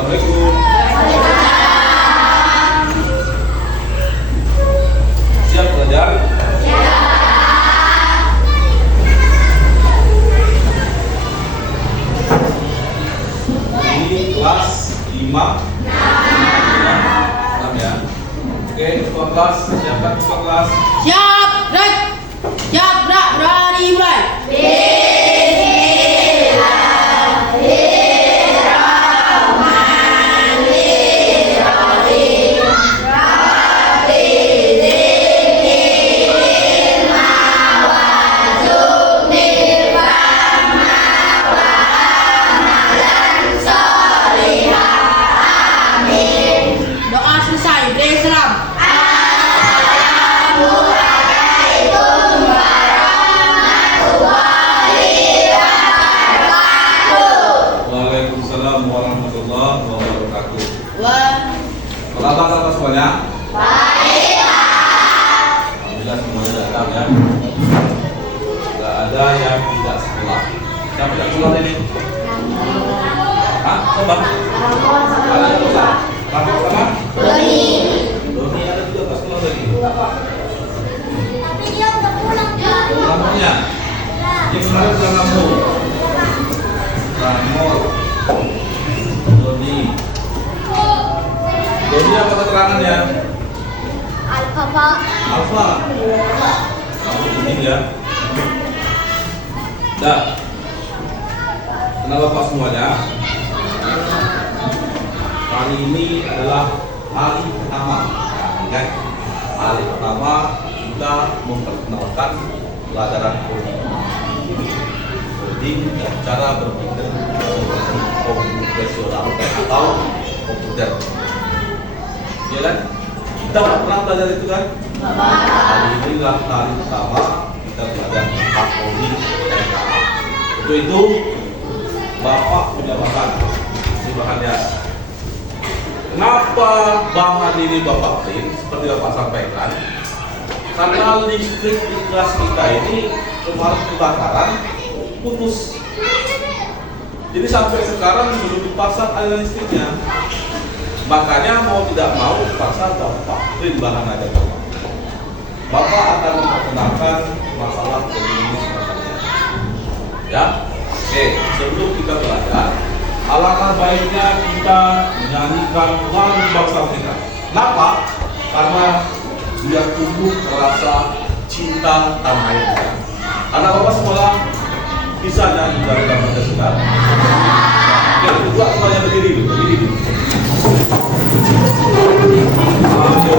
Assalamualaikum. Siap belajar? Ini kelas 5 6 ya. Oke, ketua kelas, siapkan ketua kelas. Siap, Rek. Siap, Rak. Berani mulai. Doa selesai. Beri salam. Waalaikumsalam warahmatullahi wabarakatuh. Wah. Apa kabar semuanya? Baik. Alhamdulillah semuanya datang ya. Tidak ada yang tidak sekolah. Siapa yang sekolah ini? Hah? Coba. Ada yang sekolah? Rafa sama? Doni. Doni ada juga pas sekolah lagi. Tapi dia udah pulang. Namanya? Yang kemarin sudah kamu. Ramor. Doni. Doni apa keterangannya? Alfa, Pak. Alfa. Kamu ini ya. Dah. Kenapa Pak semuanya? Hari ini adalah hari pertama. Ingat, hari pertama kita memperkenalkan pelajaran coding dan cara berpikir komputasional atau komputer. Ya kan? Kita pernah belajar itu kan? Hari ini adalah hari pertama kita belajar tentang coding dan cara. Untuk itu Bapak punya bahan. Ini bahannya. Kenapa bahan ini Bapak print? Seperti Bapak sampaikan, karena listrik di kelas kita ini kemarin kebakaran putus. Jadi sampai sekarang belum dipasang aliran listriknya. Makanya mau tidak mau terpaksa Bapak print bahan aja Bapak. Bapak akan memperkenalkan masalah ini sebenarnya. Ya, oke. Sebelum kita belajar, alangkah baiknya kita menyanyikan lagu bangsa kita. Kenapa? Karena dia tumbuh merasa cinta tanah airnya. Anak Bapak semua bisa nyanyi dari Pancasila. Yang kedua semuanya berdiri dulu. Maju,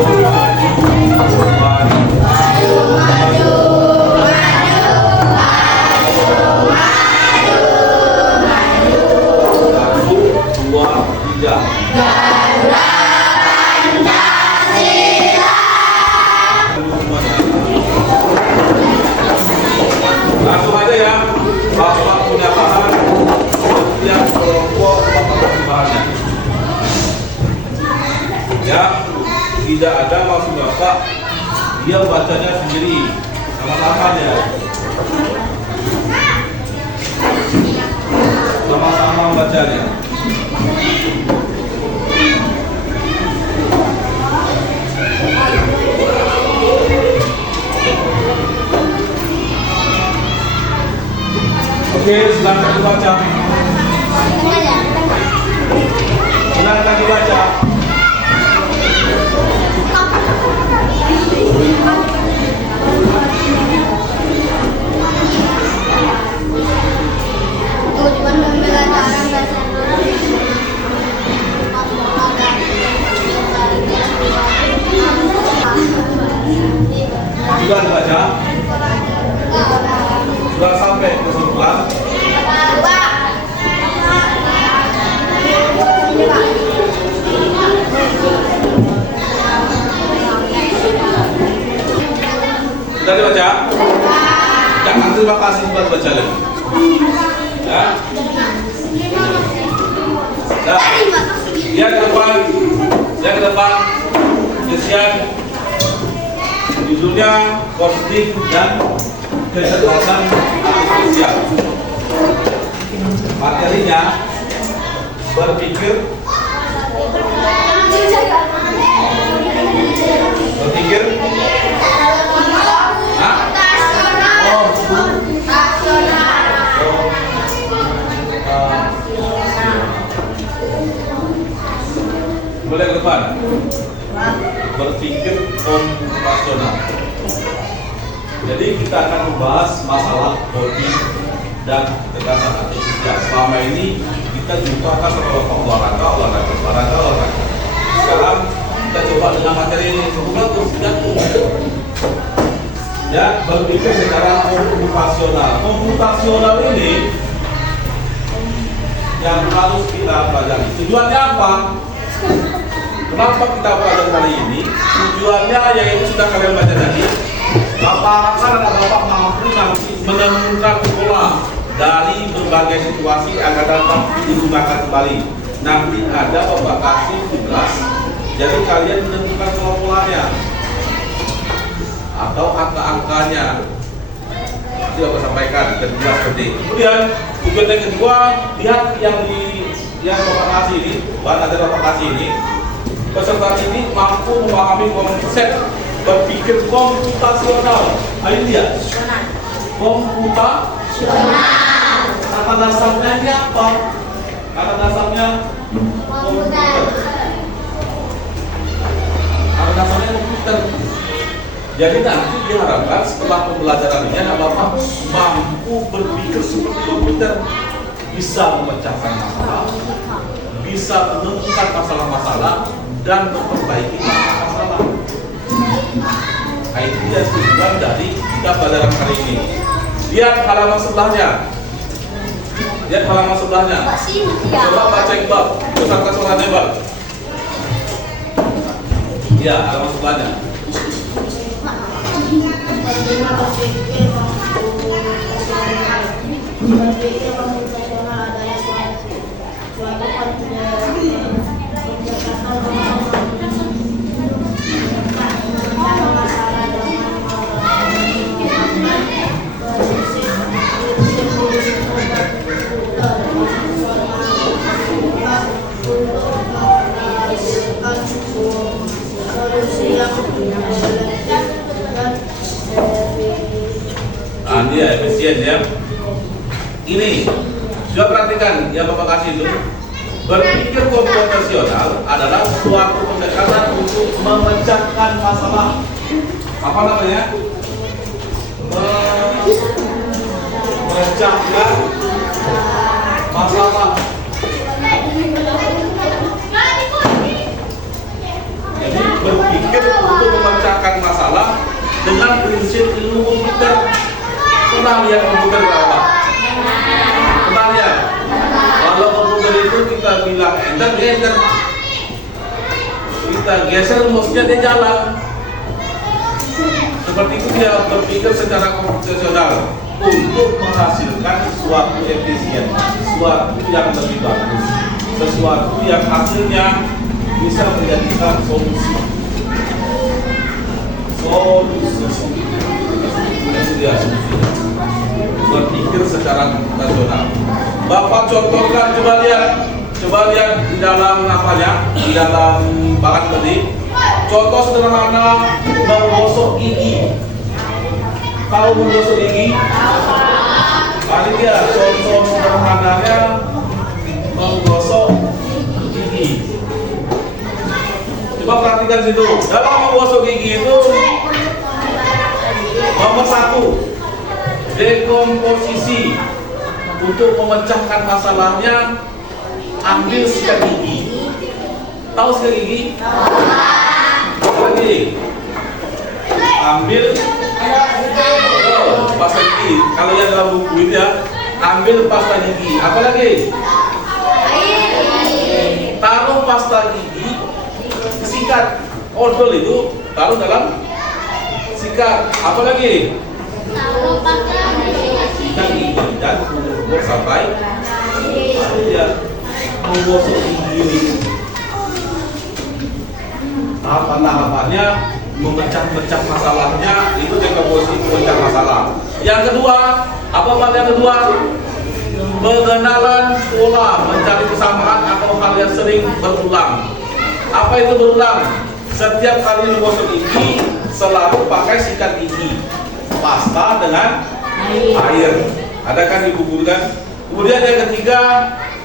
langsung aja ya, Bapak punya bahan, setiap kelompok Bapak kasih bahannya. Ya, tidak ada maksud Bapak, dia bacanya sendiri, sama-sama ya. Sama-sama bacanya. Oke, silakan dibaca. Silakan dibaca. Tujuan pembelajaran bahasa Indonesia. Sudah dibaca? Sudah sampai kesimpulan? Sudah dibaca? Jangan terima kasih buat baca lagi. Ya. Nah, yang ke depan, kesian judulnya positif dan kecerdasan artifisial. Materinya berpikir Berpikir? Hah? Oh, boleh ke depan. Berpikir komputasional. Jadi kita akan membahas masalah coding dan kecerdasan artifisial. Selama ini kita jumpa kan olahraga. Sekarang kita coba dengan materi ini. Semoga terus jatuh. Ya, berpikir secara komputasional. Komputasional ini yang harus kita pelajari. Tujuannya apa? Kenapa kita pelajari kali ini? Tujuannya yaitu sudah kalian baca tadi. Bapak akan ada bapak mampu nanti menemukan pola dari berbagai situasi agar dapat digunakan kembali. Nanti ada bapak kasih tugas, jadi kalian menentukan pola-polanya atau angka-angkanya. Itu yang saya sampaikan dan jelas seperti. Kemudian tugas yang kedua, lihat yang bapak kasih ini, bahan ada bapak kasih ini. Peserta ini mampu memahami konsep berpikir komputasional. Ayo lihat. Komputasional. Kata dasarnya ini apa? Kata dasarnya komputer. Kata dasarnya komputer. Jadi nanti diharapkan setelah pembelajarannya Bapak mampu berpikir seperti komputer, bisa memecahkan masalah, bisa menemukan masalah-masalah dan memperbaiki masalah. Itu dia tujuan dari kita pelajaran kali ini. Lihat halaman sebelahnya. Lihat halaman sebelahnya. Coba baca Iqbal. Beserta suaranya Iqbal. Ya, halaman sebelahnya. Dia efisien ya. Ini coba perhatikan yang Bapak kasih itu. Berpikir komputasional adalah suatu pendekatan untuk memecahkan masalah. Apa namanya? Memecahkan masalah. Jadi berpikir untuk memecahkan masalah dengan prinsip ilmu komputer. Pernah lihat komputer apa? Pernah lihat? Kalau komputer itu kita bilang enter, dia enter. Kita geser mouse-nya, dia jalan. Seperti itu dia berpikir secara komputasional untuk menghasilkan sesuatu efisien, sesuatu yang lebih bagus, sesuatu yang hasilnya bisa menjadikan solusi. Itu dia solusinya. Berpikir secara komputasional. Bapak contohkan, coba lihat di dalam namanya, di dalam bahan tadi. Contoh sederhana menggosok gigi. Tahu menggosok gigi? Kali dia contoh sederhananya menggosok gigi. Coba perhatikan situ. Dalam menggosok gigi itu nomor 1, dekomposisi. Untuk memecahkan masalahnya, ambil sikat gigi. Tahu sikat gigi? Lagi. Ambil pasta gigi. Kalau yang dalam buku itu ya, ambil pasta gigi. Apa lagi? Taruh pasta gigi, sikat odol itu taruh dalam sikat. Apa lagi? Sikat gigi dan menggosok sampai dia menggosok gigi ini. Tahapan-tahapannya memecah-mecah masalahnya itu dekomposisi memecah masalah. Yang kedua, apa yang kedua? Pengenalan pola, mencari kesamaan atau hal yang sering berulang. Apa itu berulang? Setiap kali menggosok gigi selalu pakai sikat gigi, pasta dengan air. Ada kan di buku kan? Kemudian yang ketiga,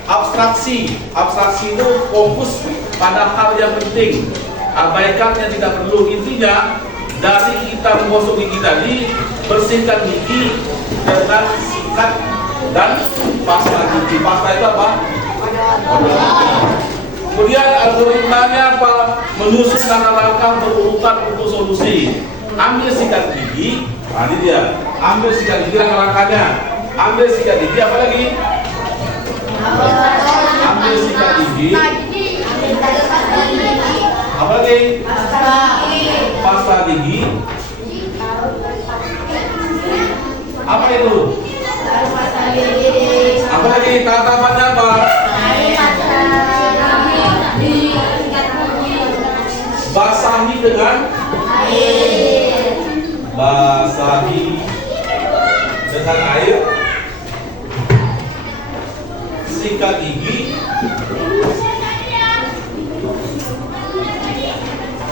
abstraksi. Abstraksi itu fokus pada hal yang penting, abaikan yang tidak perlu. Intinya dari kita menggosok gigi tadi, bersihkan gigi dengan sikat dan pasta gigi. Pasta itu apa? Kemudian algoritmanya apa? Menyusun langkah-langkah berurutan untuk solusi. Ambil sikat gigi, nah ini dia. Ambil sikat gigi, langkah-langkahnya. Ambil sikat gigi, apa lagi? Ambil sikat gigi. Apa lagi? Pasta gigi. Apa itu? Apa lagi? Tatapannya apa? Basahi dengan air. Basahi dengan air. Sikat gigi.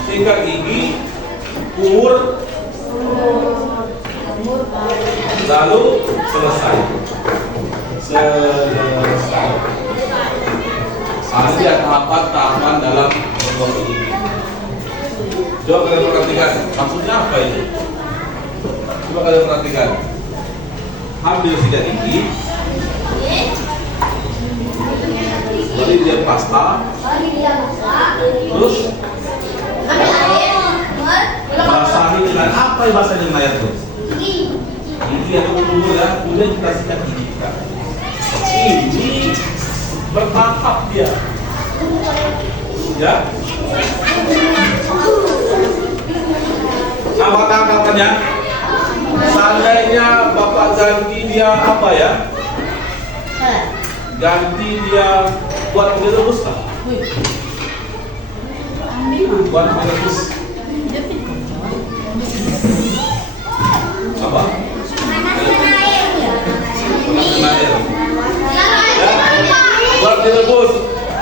Sikat gigi. Kumur. Lalu selesai. Selesai. Ada tahapan-tahapan dalam menggosok gigi. Coba kalian perhatikan, maksudnya apa ini? Coba kalian perhatikan. Ambil sikat gigi, lalu dia pasta, terus basahi dengan apa yang basahi dengan air tuh? Gigi atau kumur ya, kemudian kita sikat gigi kita. Ini bertahap dia, ya. Apa tangkapannya? Seandainya Bapak ganti dia apa ya? Ganti dia buat mie rebus lah. Buat mie rebus. Apa? Panaskan air. Ya? Buat mie rebus.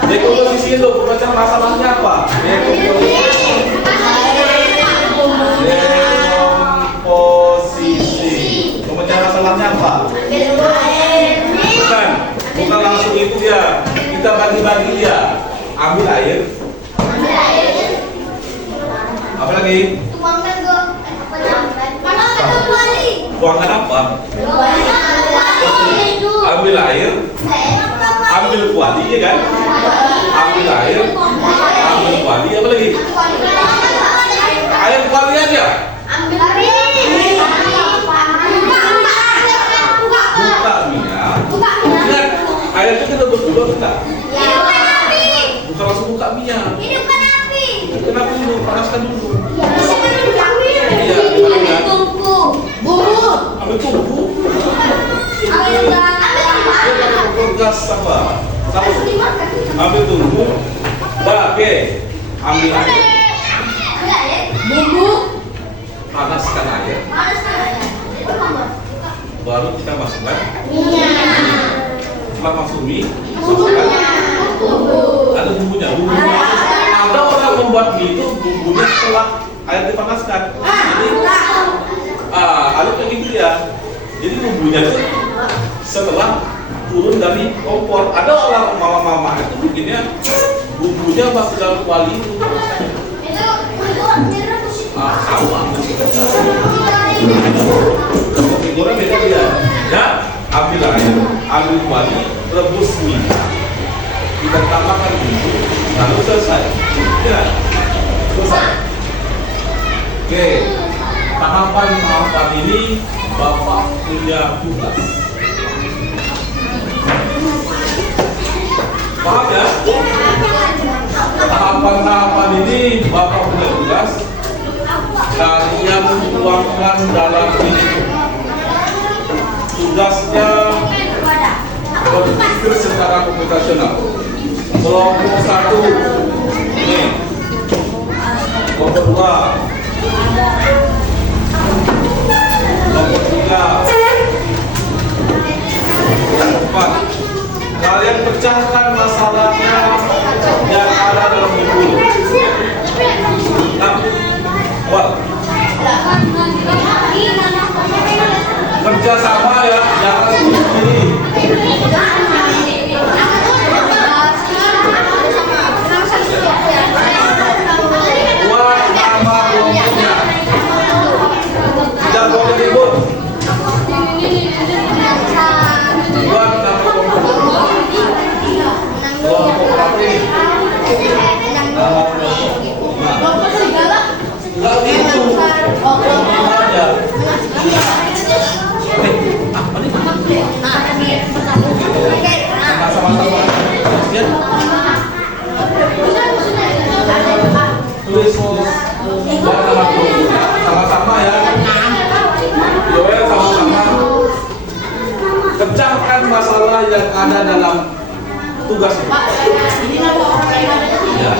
Dekomposisi itu, pembaca masalahnya apa? Dekomposisi. Pembaca masalahnya apa? Bukan langsung itu dia. Kita bagi-bagi dia. Ambil air. Apa lagi? Tuangkan apa? Ambil air. Ambil kuali, ya kan? Ambil air. Ambil kuali, apa lagi? Air kuali aja. Buka minyak. Lihat, air itu kita berdua kita. Bukan langsung buka minyak. Kenapa dulu? Panaskan dulu. Iya, ambil tungku. Gas apa? Ambil tungku. Oke. Ambil air. Panaskan air. Baru kita masukkan. Setelah masuk mie, masukkan. Ada bumbunya. Ada orang membuat mie itu bumbunya setelah air dipanaskan. Jadi, ada kayak gitu ya. Jadi bumbunya itu setelah turun dari kompor. Ada orang mama-mama itu bikinnya bumbunya masuk dalam kuali itu. Sama. Goreng beda dia. Ya, ambil air, ambil kuali, rebus mie. Kita tambahkan bumbu, lalu selesai. Ya, selesai. Oke, tahapan ini Bapak punya tugas. Paham ya? Tahapan-tahapan ini Bapak punya tugas. Kalian tuangkan dalam ini. Tugasnya berpikir secara komputasional. Kelompok 1 ini, kelompok 2, kelompok 3, kelompok 4. Kalian pecahkan masalahnya Tulisnya sama ya, jangan tulis begini. Buat nama kelompoknya. Tidak boleh ribut. Buat nama kelompok. Kelompok apa ini? Nama kelompok. Enggak gitu. Kelompok aja. Sama-sama. Ya. Tulis buat nama kelompoknya. Sama-sama ya. Yoel sama-sama. Pecahkan masalah yang ada dalam tugas ini. Ya.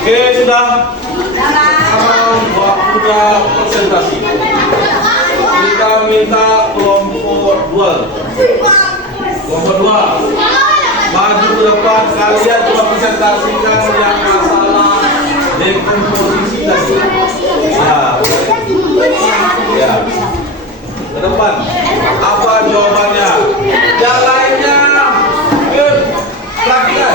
Oke, sudah. Sekarang waktunya presentasi. Kita minta kelompok 2. Kelompok 2. Maju ke depan, kalian coba presentasikan yang masalah dekomposisi tadi. Ya. Ke depan. Apa jawabannya? Yang lainnya, yuk, praktikkan.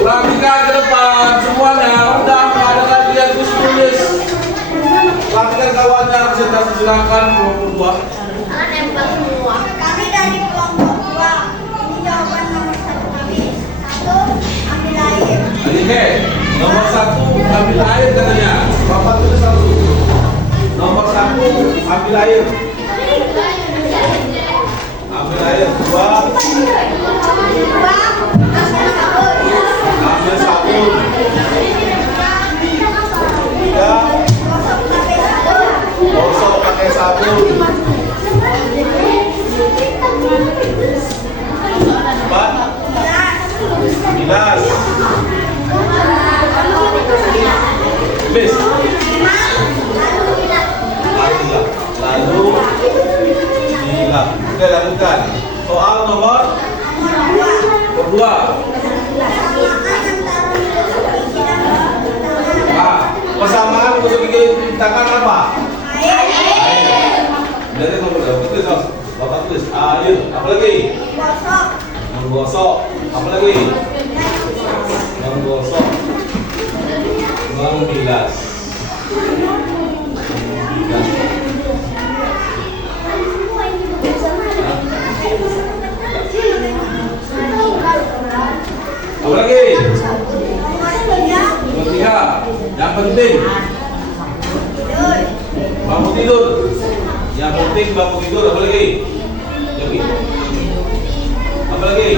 Praktika ke depan semuanya, udah nggak ada lagi yang tulis. Praktikan kawannya, presentasi silakan kelompok 2. Kami dari kelompok 2. Ini jawaban nomor 1 kami. 1. Ambil air. Oke, nomor 1 ambil air katanya. Bapak tulis 1. Nomor 1 ambil air. Ambil air. 2. Ambil sabun. Alhamdulillah. Oke, lanjutkan. Soal nomor kedua. Persamaan gosok gigi tangan apa? Air. Dari nomor berapa? Tulis, Sos. Bapak tulis. Air. Apa lagi? Menggosok. Apa lagi? Menggosok. Membilas. Apa lagi? Nomor 3. Yang penting bangun tidur. Yang penting bangun tidur. Apa lagi? Apa lagi?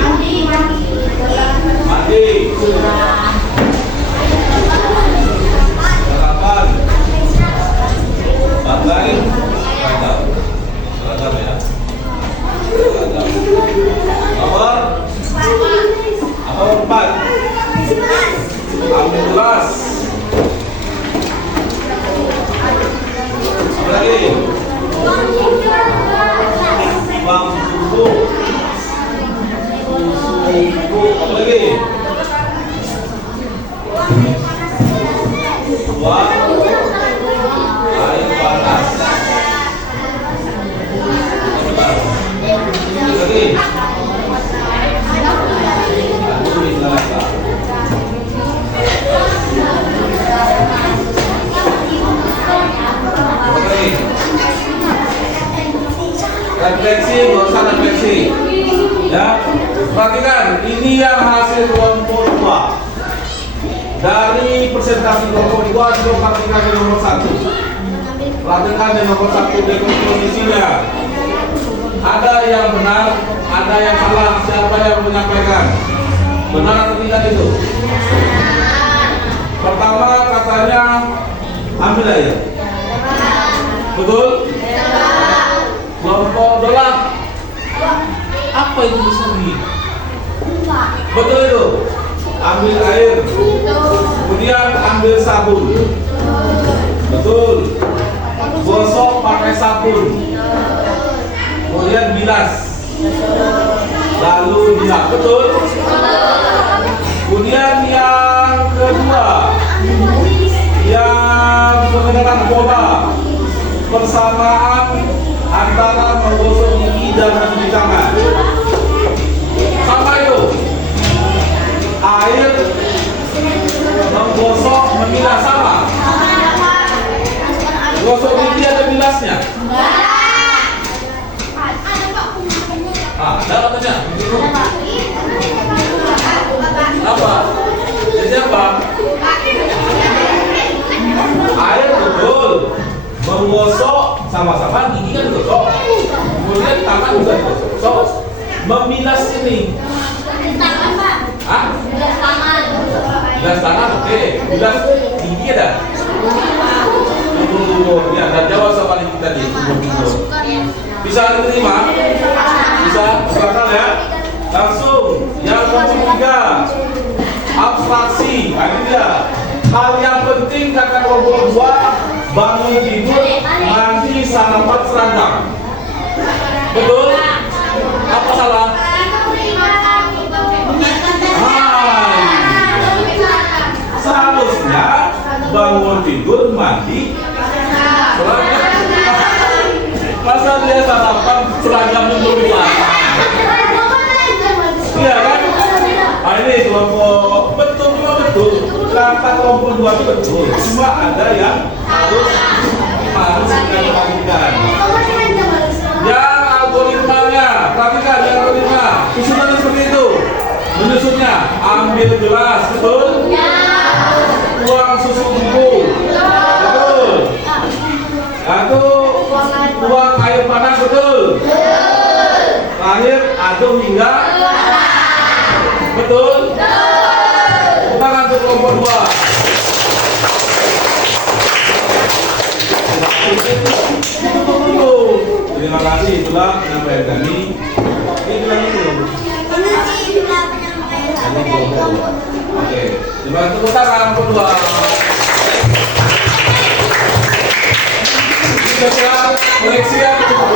Mandi. Sarapan. Pakai seragam. Seragam ya. Seragam. Nomor apa? 4. Ambil gelas. Apa lagi? Bang susu. Susu. Apa lagi? Buang air panas. Apa lagi? Refleksi, nggak usah refleksi. Ya, perhatikan. Ini yang hasil kelompok 2. Dari presentasi kelompok 2, coba perhatikan di nomor 1. Perhatikan di nomor 1 dekomposisinya. Ada yang benar, ada yang salah. Siapa yang menyampaikan? Benar atau tidak itu? Pertama katanya ambil air. Betul? Kelompok dolak. Apa itu disebut? Betul itu. Ambil air. Kemudian ambil sabun. Betul. Gosok pakai sabun. Kemudian bilas. Lalu diap. Betul. Kemudian yang kedua, yang menggunakan bola. Persamaan antara menggosok gigi dan mencuci tangan. Sama itu. Air, menggosok, memilas sama. Gosok gigi ada bilasnya. Ada katanya. Apa? Jadi apa? Air betul. Menggosok sama-sama gigi kan digosok. Kemudian tangan juga digosok. Memilas ini. Hah? Bilas tangan, oke. Bilas gigi ada. Tunggu. Ya, dan jawab soal ini tadi. Bisa diterima? Bisa? Silakan ya. Langsung yang nomor 3. Abstraksi. Nah, ini dia. Hal yang penting kata kelompok 2, bangun tidur, mandi, sarapan, seragam. Betul? Apa salah? Seharusnya bangun tidur, mandi, seragam. Masa dia sarapan, seragam belum dipasang? Iya kan? Nah, ini kelompok betul. Kata kelompok 2 itu betul. Cuma ada yang harus kita perhatikan. Yang algoritmanya, perhatikan yang algoritma. Susunannya seperti itu. Menyusunnya, ambil gelas, betul? Tuang susu bubuk, betul? Lalu tuang air panas, betul? Terakhir aduk hingga, betul? Tangan untuk kelompok 2. Terima kasih telah menyampaikan kami. Ini lagi Oke, terima kasih tepuk tangan kelompok 2. Ini adalah koleksi yang cukup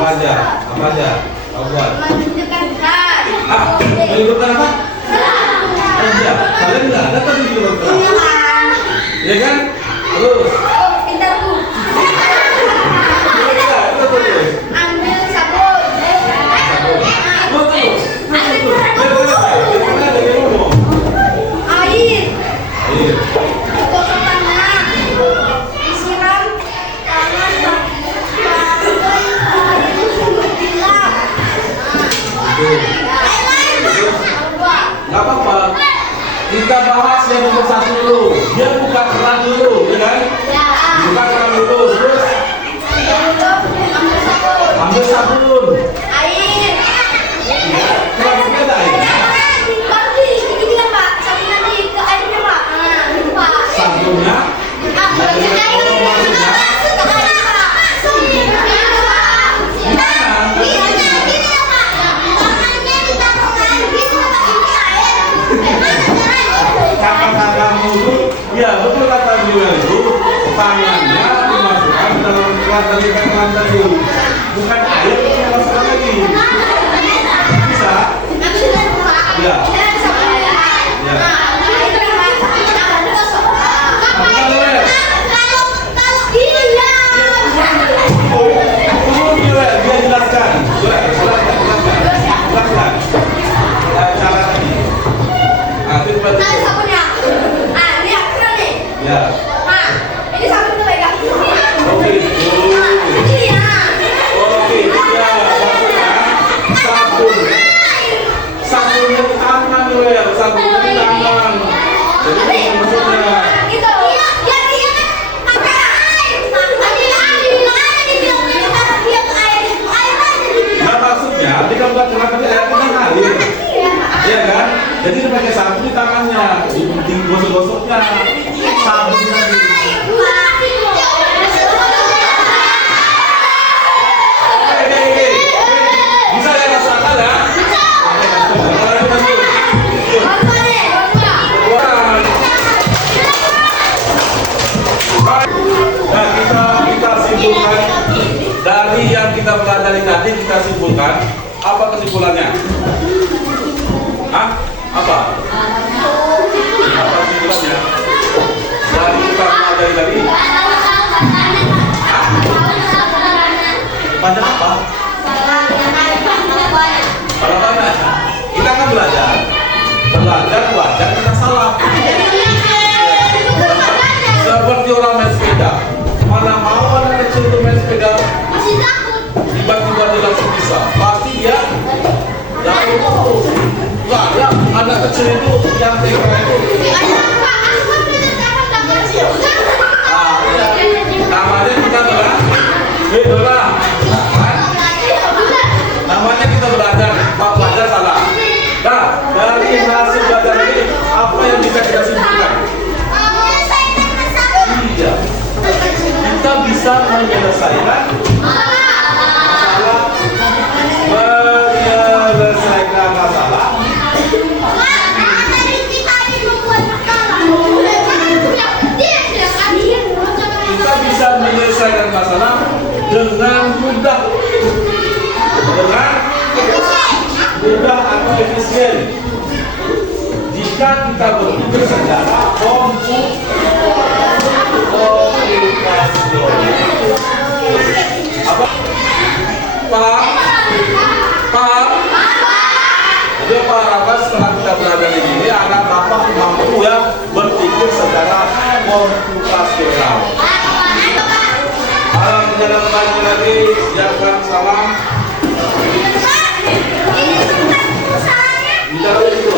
Apa aja? Apa aja? Kau buat. Menunjukkan keras. Menunjukkan apa? Aja. Kalian nggak ada tadi di luar kelas. Ya kan? Terus. Pintar Bu. Kita terus. Ambil sabun. Oh, terus. Air. Air. Gosok tangan. Disiram tangan pakai air sumber bilang. Nggak apa-apa. Kita bahas yang nomor 1 dulu. Dia buka keran dulu, ya kan? Buka keran dulu. Terus ambil sabun. Air. Kerannya ada air. Sabunnya. Kata-katamu itu, ya betul kata beliau itu, tangannya dimasukkan ke dalam keran tadi, bukan air yang dimasukkan lagi. Bisa? Ya. Dia jelaskan. Jelaskan. Cara tadi. Itu berarti. Ya. Oke. Oke. Ya. Sabun. Sabunnya di tangan dulu ya. Sabunnya di tangan. Jadi maksudnya. Nah maksudnya, ketika buat keran tadi air kan ngalir. Iya kan? Jadi dia pakai sabun di tangannya, di gosok-gosoknya sabun tadi. Bisa ya masuk akal ya? Nah kita simpulkan dari yang kita pelajari tadi, kita simpulkan apa kesimpulannya? Hah? Apa? Apa kesimpulannya? Dari kita pelajari tadi? Banyak apa? Kalau banyak, kita kan belajar wajar kita salah. Seperti orang main sepeda, mana mau anak kecil itu main sepeda, tiba-tiba dia langsung bisa, pasti dia jatuh. Nggak ada anak kecil itu yang tega itu. Namanya kita belajar, namanya kita belajar, Pak belajar salah. Nah, dari hasil belajar ini apa yang bisa kita simpulkan? Iya, kita bisa menyelesaikan masalah. Kita bisa menyelesaikan masalah dengan mudah atau efisien jika kita berpikir secara komputasional. Apa? Paham? Jadi Pak Rafa setelah kita berada di sini anak Bapak mampu ya berpikir secara komputasional. Jangan lagi siapkan salam. Bicara itu.